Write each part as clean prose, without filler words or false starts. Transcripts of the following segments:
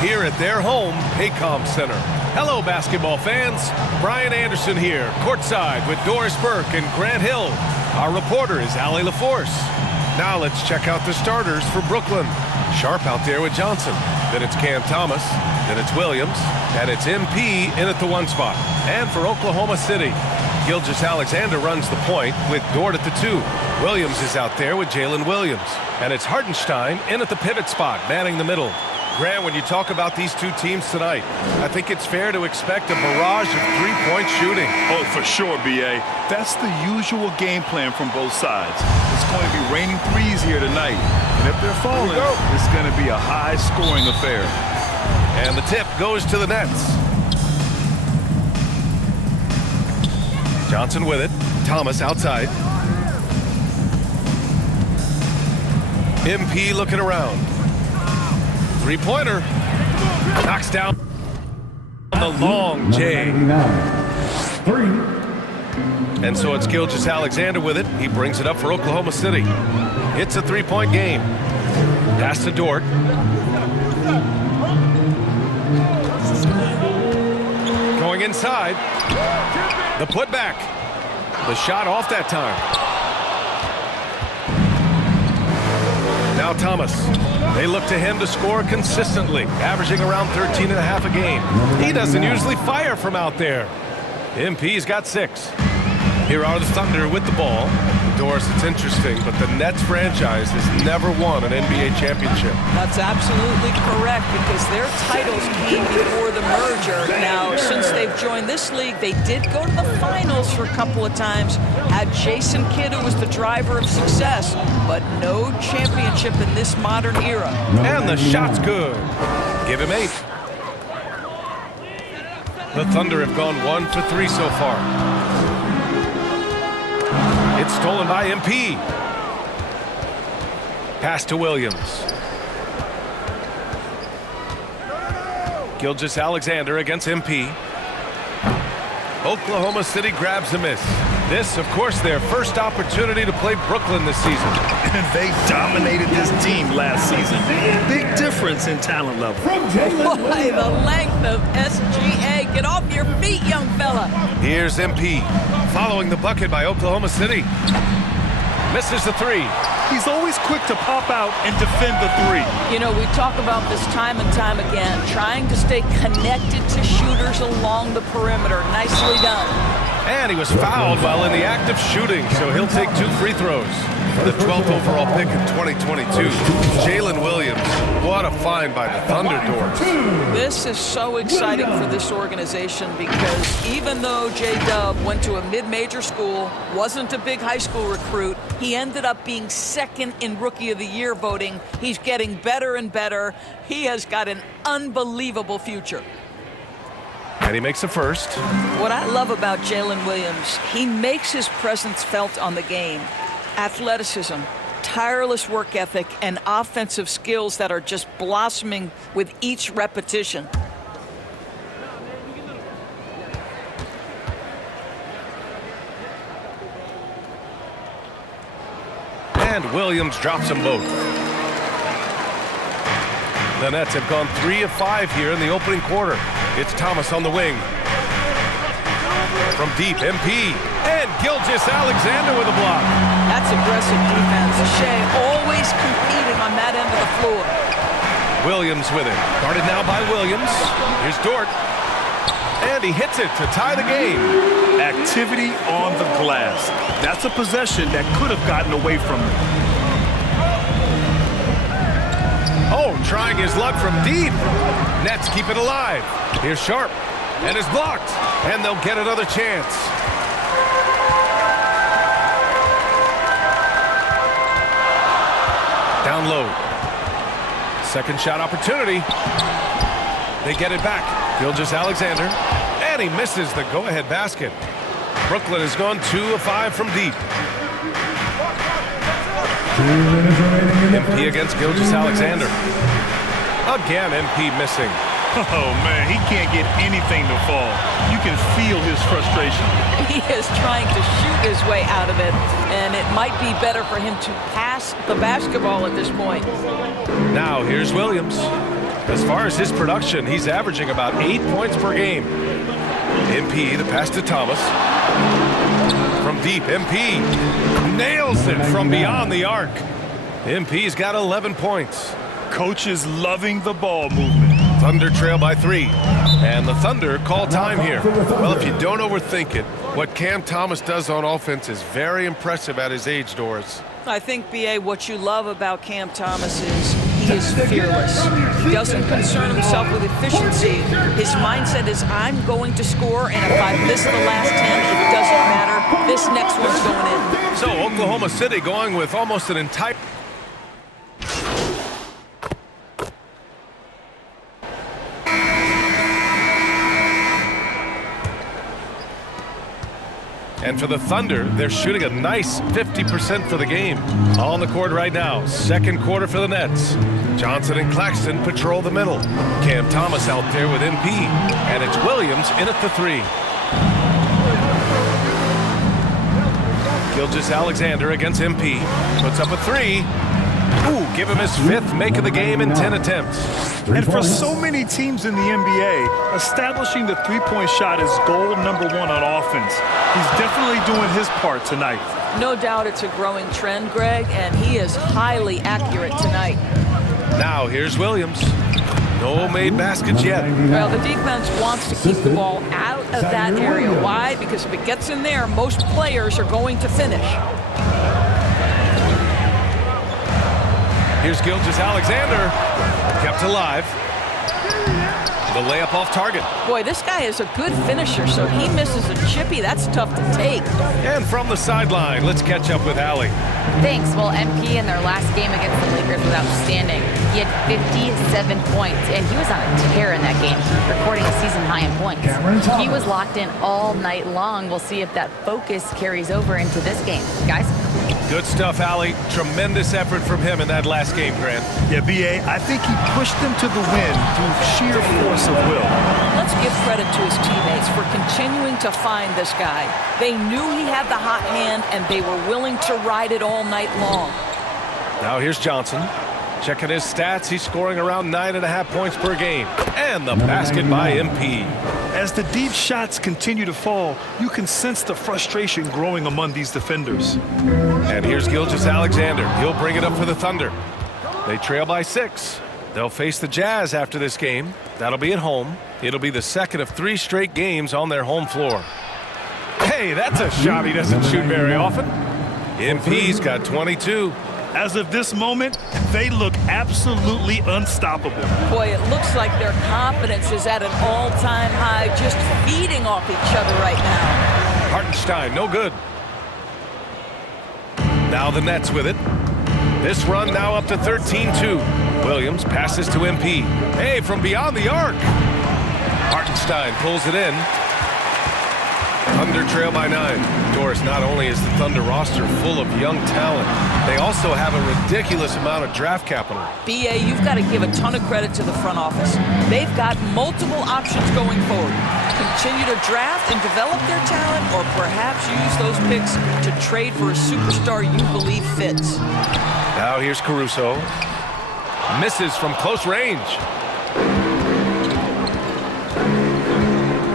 here at their home, Paycom Center. Hello, basketball fans. Brian Anderson here, courtside with Doris Burke and Grant Hill. Our reporter is Allie LaForce. Now let's check out the starters for Brooklyn. Sharp out there with Johnson. Then it's Cam Thomas. Then it's Williams. And it's MP in at the 1 spot. And for Oklahoma City, Gilgeous-Alexander runs the point with Dort at the 2. Williams is out there with Jalen Williams. And it's Hartenstein in at the pivot spot, manning the middle. Grant, when you talk about these two teams tonight, I think it's fair to expect a barrage of three-point shooting. Oh, for sure, B.A. That's the usual game plan from both sides. It's going to be raining threes here tonight. And if they're falling, it's going to be a high-scoring affair. And the tip goes to the Nets. Johnson with it. Thomas outside. MP looking around. Three-pointer. Knocks down the long J. And so it's Gilgeous-Alexander with it. He brings it up for Oklahoma City. It's a three-point game. Pass to Dort. Going inside. The putback. The shot off that time. Now Thomas. They look to him to score consistently, averaging around 13 and a half a game. He doesn't usually fire from out there. MP's got 6. Here are the Thunder with the ball. Doris, it's interesting, but the Nets franchise has never won an NBA championship. That's absolutely correct, because their titles came before the merger. Now, since they've joined this league, they did go to the finals for a couple of times. Had Jason Kidd, who was the driver of success, but no championship in this modern era. And the shot's good. Give him 8. The Thunder have gone 1 for 3 so far. It's stolen by MP. Pass to Williams. Gilgeous-Alexander against MP. Oklahoma City grabs a miss. This, of course, their first opportunity to play Brooklyn this season. And they dominated this team last season. Big difference in talent level. Boy, the length of SGA. Get off your feet, young fella. Here's MP. Following the bucket by Oklahoma City. Misses the 3. He's always quick to pop out and defend the 3. You know, we talk about this time and time again, trying to stay connected to shooters along the perimeter. Nicely done. And he was fouled while in the act of shooting, so he'll take 2 free throws. The 12th overall pick in 2022, Jalen Williams. What a find by the Thunder, Doors. This is so exciting for this organization, because even though J-Dub went to a mid-major school, wasn't a big high school recruit, he ended up being 2nd in Rookie of the Year voting. He's getting better and better. He has got an unbelievable future. And he makes a first. What I love about Jalen Williams, he makes his presence felt on the game. Athleticism, tireless work ethic, and offensive skills that are just blossoming with each repetition. And Williams drops them both. The Nets have gone 3 of 5 here in the opening quarter. It's Thomas on the wing. From deep, MP. And Gilgeous-Alexander with a block. That's aggressive defense. Shea always competing on that end of the floor. Williams with it. Guarded now by Williams. Here's Dort. And he hits it to tie the game. Activity on the glass. That's a possession that could have gotten away from him. Oh, trying his luck from deep. Nets keep it alive. Here's Sharp. And is blocked. And they'll get another chance. Down low. Second shot opportunity. They get it back. Gilgeous-Alexander. And he misses the go-ahead basket. Brooklyn has gone 2 of 5 from deep. MP against Gilgeous-Alexander. Again, MP missing. Oh, man, he can't get anything to fall. You can feel his frustration. He is trying to shoot his way out of it, and it might be better for him to pass the basketball at this point. Now, here's Williams. As far as his production, he's averaging about 8 points per game. MP, the pass to Thomas. From deep, MP nails it from beyond the arc. MP's got 11 points. Coach is loving the ball movement. Thunder trail by 3. And the Thunder call time here. Well, if you don't overthink it, what Cam Thomas does on offense is very impressive at his age, Doris. I think, B.A., what you love about Cam Thomas is he is fearless. He doesn't concern himself with efficiency. His mindset is, I'm going to score, and if I miss the last 10, it doesn't matter. This next one's going in. So Oklahoma City going with almost an entire... And for the Thunder, they're shooting a nice 50% for the game. On the court right now, second quarter for the Nets. Johnson and Claxton patrol the middle. Cam Thomas out there with MP. And it's Williams in at the 3. Gilgeous-Alexander against MP. Puts up a 3. Ooh, give him his 5th make of the game in 10 attempts. And for so many teams in the NBA, establishing the three-point shot is goal number 1 on offense. He's definitely doing his part tonight. No doubt it's a growing trend, Greg, and he is highly accurate tonight. Now here's Williams. No made baskets yet. Well, the defense wants to keep the ball out of that area. Why? Because if it gets in there, most players are going to finish. Here's Gilgeous-Alexander, kept alive. The layup off target. Boy, this guy is a good finisher, so he misses a chippy. That's tough to take. And from the sideline, let's catch up with Allie. Thanks. Well, MP in their last game against the Lakers was outstanding. He had 57 points, and he was on a tear in that game, recording a season high in points. He was locked in all night long. We'll see if that focus carries over into this game. Guys? Good stuff, Allie. Tremendous effort from him in that last game, Grant. Yeah, B.A., I think he pushed them to the win through sheer force of will. Let's give credit to his teammates for continuing to find this guy. They knew he had the hot hand, and they were willing to ride it all night long. Now here's Johnson. Checking his stats, he's scoring around 9.5 points per game. And the basket by MP. As the deep shots continue to fall, you can sense the frustration growing among these defenders. And here's Gilgeous-Alexander. He'll bring it up for the Thunder. They trail by 6. They'll face the Jazz after this game. That'll be at home. It'll be the second of 3 straight games on their home floor. Hey, that's a shot he doesn't shoot very often. MP's got 22. As of this moment, they look absolutely unstoppable. Boy, it looks like their confidence is at an all-time high, just feeding off each other right now. Hartenstein, no good. Now the Nets with it. This run now up to 13-2. Williams passes to MP. Hey, from beyond the arc. Hartenstein pulls it in. Thunder trail by 9. Doris, not only is the Thunder roster full of young talent, they also have a ridiculous amount of draft capital. B.A., you've got to give a ton of credit to the front office. They've got multiple options going forward. Continue to draft and develop their talent, or perhaps use those picks to trade for a superstar you believe fits. Now here's Caruso. Misses from close range.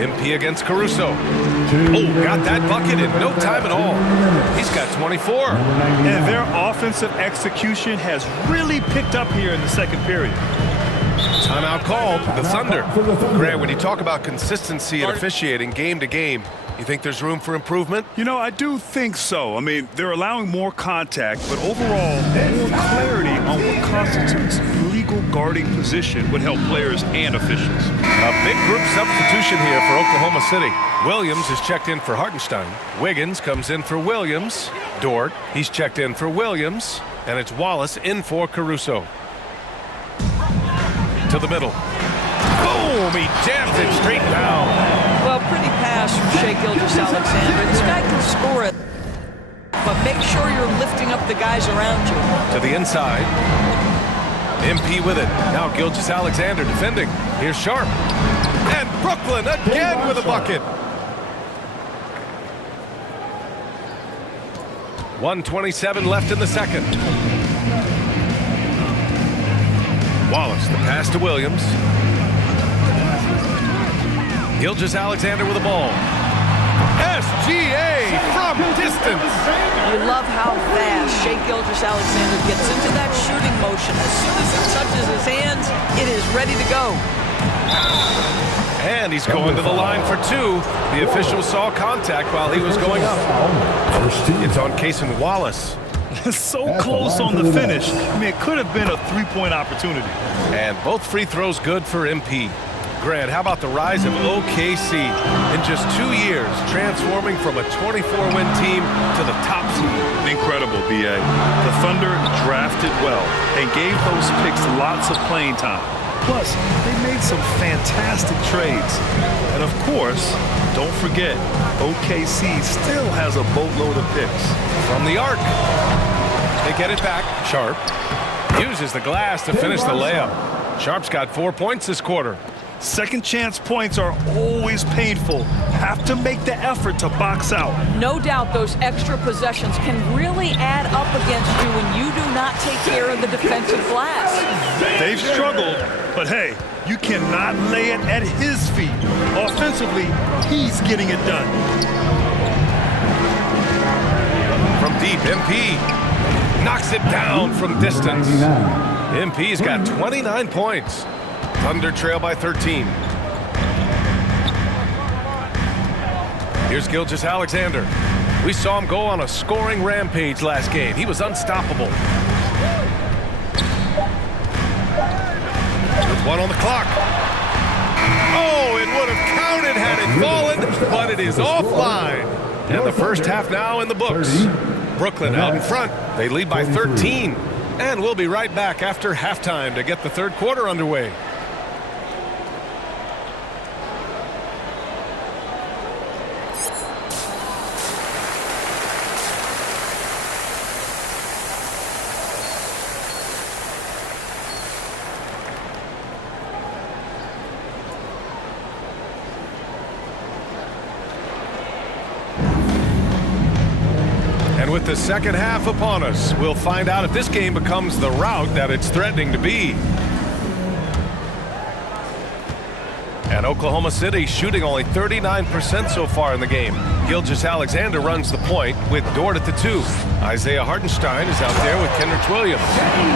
MP against Caruso. Oh, got that bucket in no time at all. He's got 24. And their offensive execution has really picked up here in the second period. Timeout called. The Thunder. Grant, when you talk about consistency and officiating game to game, you think there's room for improvement? You know, I do think so. I mean, they're allowing more contact, but overall, more clarity on what constitutes legal guarding position would help players and officials. A big group substitution here for Oklahoma City. Williams is checked in for Hartenstein. Wiggins comes in for Williams. Dort, he's checked in for Williams. And it's Wallace in for Caruso. To the middle. Boom! He jams it straight down. Well, pretty pass from Shai Gilgeous-Alexander. This guy can score it, but make sure you're lifting up the guys around you. To the inside. MP with it. Now Gilgeous-Alexander defending. Here's Sharp. And Brooklyn again with a bucket. 1:27 left in the second. Wallace, the pass. Pass to Williams. Gilgeous-Alexander with the ball. SGA from distance. You love how fast Shai Gilgeous-Alexander gets into that shooting motion. As soon as it touches his hands, it is ready to go. And he's going to the line for two. The official saw contact while he was going up. It's on Cason Wallace. So close on the finish. I mean, it could have been a three-point opportunity. And both free throws good for MP. Grant, how about the rise of OKC? In just 2 years, transforming from a 24-win team to the top seed. Incredible, B.A. The Thunder drafted well and gave those picks lots of playing time. Plus, they made some fantastic trades. And of course, don't forget, OKC still has a boatload of picks. From the arc. They get it back. Sharp uses the glass to finish the layup. Sharp's got 4 points this quarter. Second chance points are always painful. Have to make the effort to box out. No doubt those extra possessions can really add up against you when you do not take care of the defensive glass. They've struggled, but hey, you cannot lay it at his feet. Offensively, he's getting it done. From deep, MP knocks it down from distance. MP's got 29 points. Thunder trail by 13. Here's Gilgeous-Alexander. We saw him go on a scoring rampage last game. He was unstoppable. With 1 on the clock. Oh, it would have counted had it fallen, but it is offline. And the first half now in the books. Brooklyn out in front. They lead by 13. And we'll be right back after halftime to get the third quarter underway. And with the second half upon us, we'll find out if this game becomes the rout that it's threatening to be. And Oklahoma City shooting only 39% so far in the game. Gilgeous-Alexander runs the point with Dort at the 2. Isaiah Hartenstein is out there with Kenrich Williams.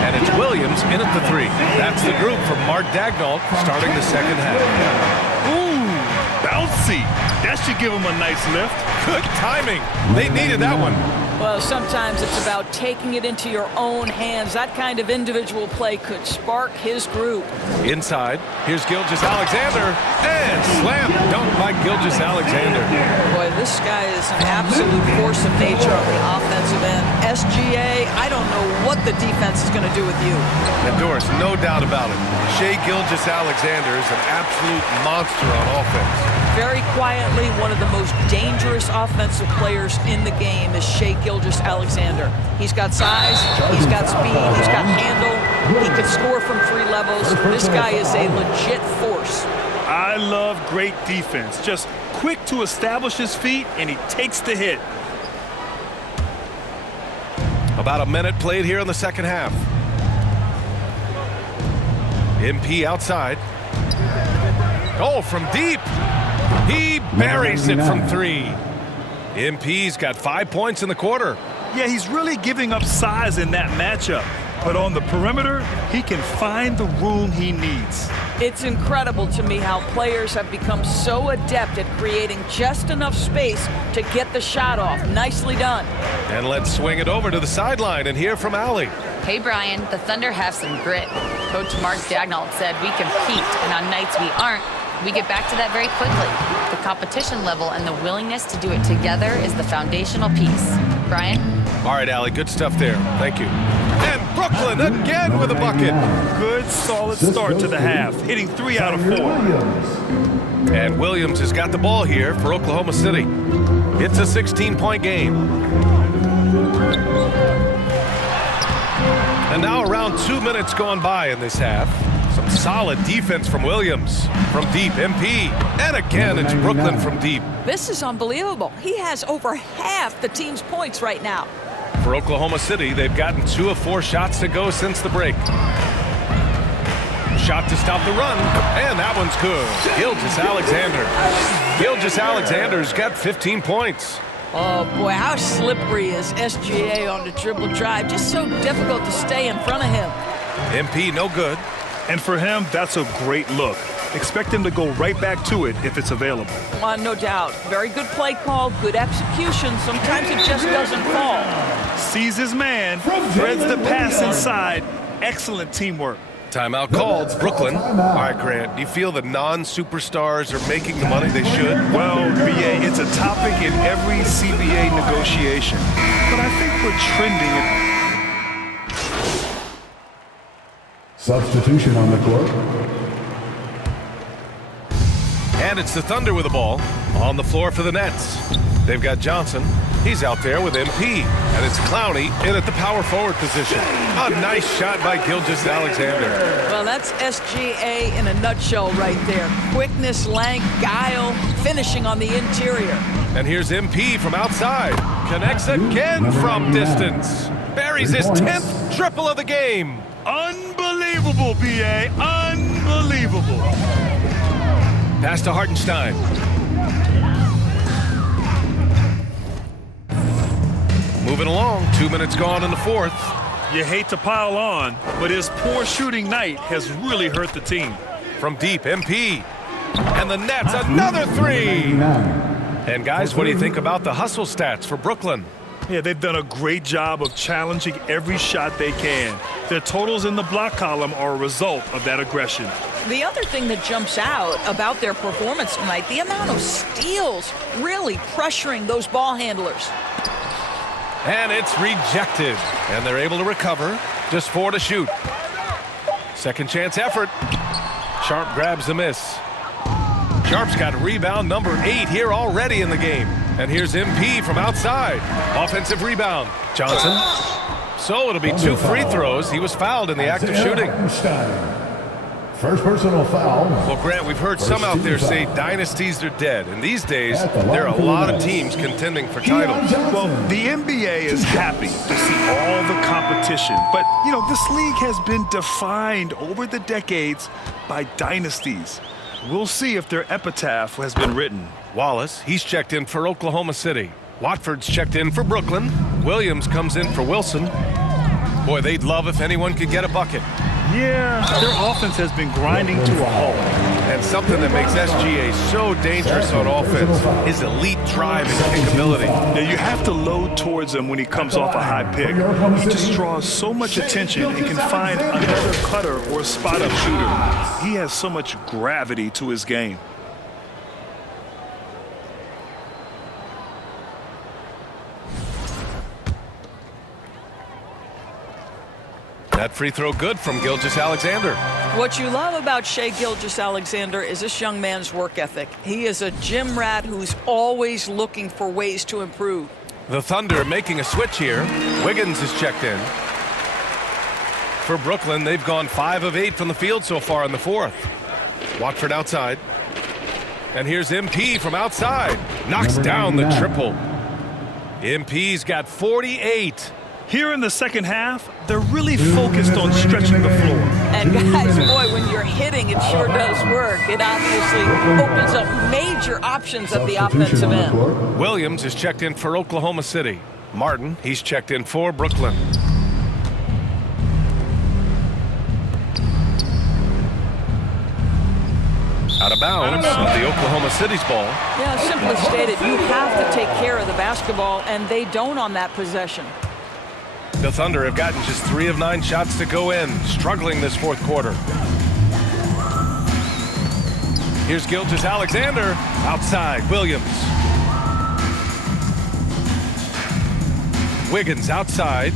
And it's Williams in at the 3. That's the group from Mark Daigneault starting the second half. Ooh, bouncy. That should give him a nice lift. Good timing. They needed that one. Well, sometimes it's about taking it into your own hands. That kind of individual play could spark his group. Inside, here's Gilgeous-Alexander, and slam dunk by Gilgeous-Alexander. Boy, this guy is an absolute force of nature on the offensive end. SGA, I don't know what the defense is going to do with you. And Doris, no doubt about it. Shai Gilgeous-Alexander is an absolute monster on offense. Very quietly, one of the most dangerous offensive players in the game is Shai Gilgeous-Alexander. He's got size, he's got speed, he's got handle, he can score from 3 levels. This guy is a legit force. I love great defense. Just quick to establish his feet, and he takes the hit. About a minute played here in the second half. MP outside. Oh, from deep. He buries it from 3. MP's got 5 points in the quarter. Yeah, he's really giving up size in that matchup. But on the perimeter, he can find the room he needs. It's incredible to me how players have become so adept at creating just enough space to get the shot off. Nicely done. And let's swing it over to the sideline and hear from Allie. Hey, Brian, the Thunder have some grit. Coach Mark Daigneault said we compete, and on nights we aren't, we get back to that very quickly. The competition level and the willingness to do it together is the foundational piece. Brian? All right, Allie, good stuff there. Thank you. And Brooklyn again with a bucket. Good, solid start to the half, hitting 3 out of 4. And Williams has got the ball here for Oklahoma City. It's a 16-point game. And now around 2 minutes gone by in this half. Some solid defense from Williams. From deep, MP. And again, it's Brooklyn from deep. This is unbelievable. He has over half the team's points right now. For Oklahoma City, they've gotten 2 of 4 shots to go since the break. shot to stop the run, and that one's good. Gilgeous-Alexander. Gilgeous-Alexander's got 15 points. Oh, boy, how slippery is SGA on the dribble drive. Just so difficult to stay in front of him. MP no good. And for him, that's a great look. Expect him to go right back to it if it's available. No doubt. Very good play call, good execution. Sometimes it just doesn't fall. Sees his man, threads the pass inside. Excellent teamwork. Timeout called. Brooklyn. All right, Grant, do you feel the non-superstars are making the money they should? Well, BA, it's a topic in every CBA negotiation. But I think we're trending in... Substitution on the court. And it's the Thunder with the ball on the floor for the Nets. They've got Johnson. He's out there with MP. And it's Clowney in at the power forward position. A nice shot by Gilgeous-Alexander. Well, that's SGA in a nutshell right there. Quickness, length, guile, finishing on the interior. And here's MP from outside. Connects again from distance. Buries his 10th triple of the game. Unbelievable, BA. Unbelievable. Pass to Hartenstein. Moving along, 2 minutes gone in the fourth. You hate to pile on, but his poor shooting night has really hurt the team. From deep, MP. And the Nets, another three. And guys, what do you think about the hustle stats for Brooklyn? Yeah, they've done a great job of challenging every shot they can. Their totals in the block column are a result of that aggression. The other thing that jumps out about their performance tonight, the amount of steals really pressuring those ball handlers. And it's rejected. And they're able to recover. Just 4 to shoot. Second chance effort. Sharp grabs the miss. Sharp's got rebound number 8 here already in the game. And here's MP from outside. Offensive rebound. Johnson. So it'll be 2 free throws. He was fouled in the act of shooting. First personal foul. Well, Grant, we've heard some out there say dynasties are dead. And these days, there are a lot of teams contending for titles. Well, the NBA is happy to see all the competition. But, you know, this league has been defined over the decades by dynasties. We'll see if their epitaph has been written. Wallace, he's checked in for Oklahoma City. Watford's checked in for Brooklyn. Williams comes in for Wilson. Boy, they'd love if anyone could get a bucket. Yeah, their offense has been grinding to a halt. And something that makes SGA so dangerous on offense is elite drive and kickability. Now, you have to load towards him when he comes off a high pick. He just draws so much attention and can find another cutter or spot-up shooter. He has so much gravity to his game. That free throw good from Gilgeous-Alexander. What you love about Shai Gilgeous-Alexander is this young man's work ethic. He is a gym rat who's always looking for ways to improve. The Thunder making a switch here. Wiggins is checked in. For Brooklyn, they've gone 5 of 8 from the field so far in the fourth. Watford outside. And here's MP from outside. Knocks down the triple. MP's got 48. Here in the second half, they're really focused on stretching the floor. And guys, boy, when you're hitting, it sure does work. It obviously opens up major options at the offensive end. Williams is checked in for Oklahoma City. Martin, he's checked in for Brooklyn. Out of bounds of the Oklahoma City's ball. Yeah, simply stated, you have to take care of the basketball, and they don't on that possession. The Thunder have gotten just 3 of 9 shots to go in, struggling this fourth quarter. Here's Gilgeous-Alexander outside. Williams. Wiggins outside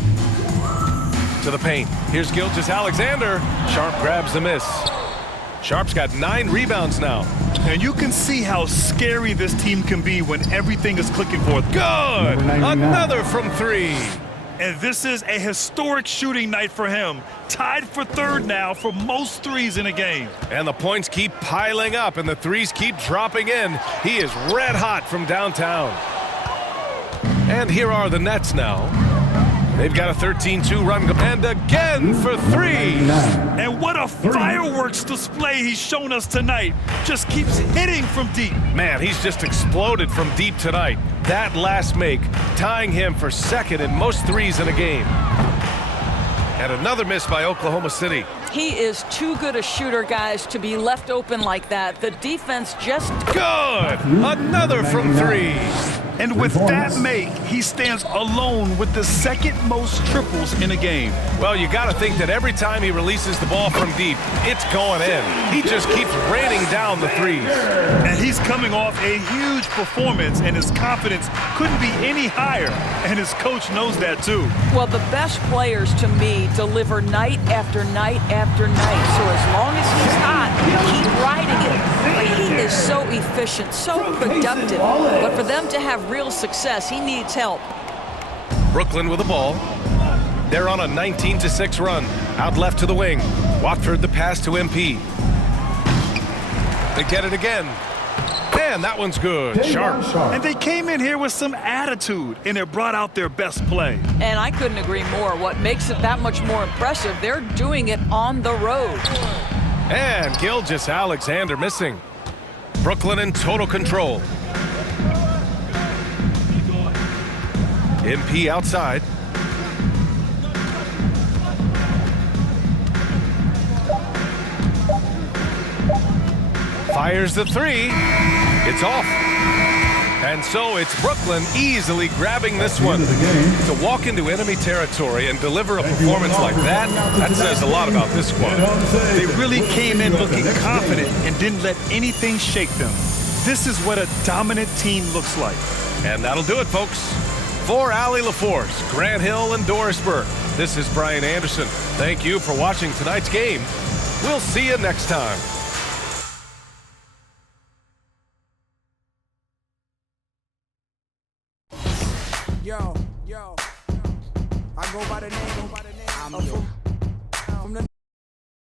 to the paint. Here's Gilgeous-Alexander. Sharp grabs the miss. Sharp's got 9 rebounds now. And you can see how scary this team can be when everything is clicking for them. Good. Another from 3. And this is a historic shooting night for him. Tied for third now for most threes in a game. And the points keep piling up and the threes keep dropping in. He is red hot from downtown. And here are the Nets now. They've got a 13-2 run, and again for three. And what a fireworks display he's shown us tonight. Just keeps hitting from deep. Man, he's just exploded from deep tonight. That last make, tying him for second in most threes in a game. And another miss by Oklahoma City. He is too good a shooter, guys, to be left open like that. The defense just... Good! Another from three. And with that make, he stands alone with the second most triples in a game. Well, you got to think that every time he releases the ball from deep, it's going in. He just keeps raining down the threes. And he's coming off a huge performance, and his confidence couldn't be any higher. And his coach knows that, too. Well, the best players, to me, deliver night after night after night. So as long as he's hot, keep riding it. But he is so efficient, so productive. But for them to have real success, he needs help. Brooklyn with the ball. They're on a 19-6 run. Out left to the wing. Watford the pass to MP. They get it again. And that one's good. Sharp. And they came in here with some attitude, and it brought out their best play. And I couldn't agree more. What makes it that much more impressive, they're doing it on the road. And Gilgeous-Alexander missing. Brooklyn in total control. MP outside. Fires the three. It's off. And so it's Brooklyn easily grabbing this one. To walk into enemy territory and deliver a performance like that, that says a lot about this squad. They really came in looking confident and didn't let anything shake them. This is what a dominant team looks like. And that'll do it, folks. For Allie LaForce, Grant Hill, and Doris Burke, this is Brian Anderson. Thank you for watching tonight's game. We'll see you next time. Yo, I go by the name, I'm